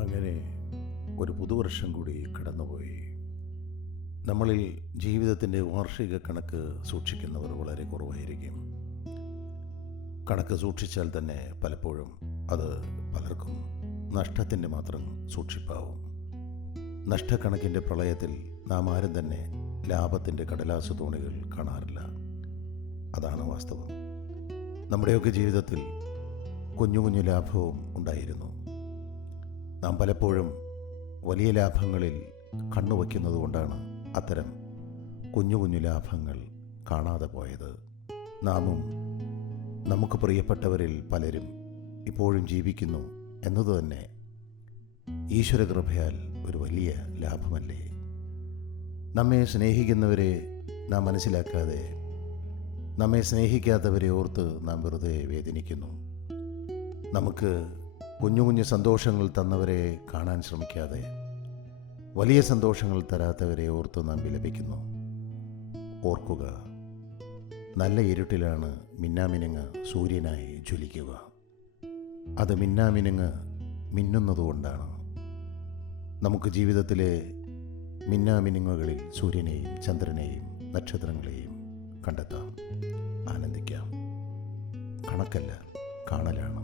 അങ്ങനെ ഒരു പുതുവർഷം കൂടി കടന്നുപോയി. നമ്മളിൽ ജീവിതത്തിന്റെ വാർഷിക കണക്ക് സൂക്ഷിക്കുന്നവർ വളരെ കുറവായിരിക്കും. കണക്ക് സൂക്ഷിച്ചാൽ തന്നെ പലപ്പോഴും അത് പലർക്കും നഷ്ടത്തിന്റെ മാത്രം സൂക്ഷിപ്പാവും. നഷ്ടക്കണക്കിന്റെ പ്രളയത്തിൽ നാം ആരും തന്നെ ലാഭത്തിന്റെ കടലാസു തോണികൾ കാണാറില്ല. അതാണ് വാസ്തവം. നമ്മുടെയൊക്കെ ജീവിതത്തിൽ കുഞ്ഞു കുഞ്ഞു ലാഭവും ഉണ്ടായിരുന്നു. നാം പലപ്പോഴും വലിയ ലാഭങ്ങളിൽ കണ്ണുവയ്ക്കുന്നത് കൊണ്ടാണ് അത്തരം കുഞ്ഞു കുഞ്ഞു ലാഭങ്ങൾ കാണാതെ പോയത്. നാമും നമുക്ക് പ്രിയപ്പെട്ടവരിൽ പലരും ഇപ്പോഴും ജീവിക്കുന്നു എന്നതുതന്നെ ഈശ്വരകൃപയാൽ ഒരു വലിയ ലാഭമല്ലേ? നമ്മെ സ്നേഹിക്കുന്നവരെ നാം മനസ്സിലാക്കാതെ നമ്മെ സ്നേഹിക്കാത്തവരെ ഓർത്ത് നാം വെറുതെ വേദനിക്കുന്നു. നമുക്ക് കുഞ്ഞു കുഞ്ഞു സന്തോഷങ്ങൾ തന്നവരെ കാണാൻ ശ്രമിക്കാതെ വലിയ സന്തോഷങ്ങൾ തരാത്തവരെ ഓർത്ത് നാം വിലപിക്കുന്നു. ഓർക്കുക നല്ല ഇരുട്ടിലാണ് മിന്നാമിനുങ്ങ് സൂര്യനായി ജ്വലിക്കുക. അത് മിന്നാമിനുങ്ങ് മിന്നുന്നതുകൊണ്ടാണ്. നമുക്ക് ജീവിതത്തിലെ മിന്നാമിനുങ്ങുകളിൽ സൂര്യനെയും ചന്ദ്രനെയും നക്ഷത്രങ്ങളെയും കണ്ടെത്താം. ആനന്ദിക്കാം. കണക്കല്ല കാണലാണ്.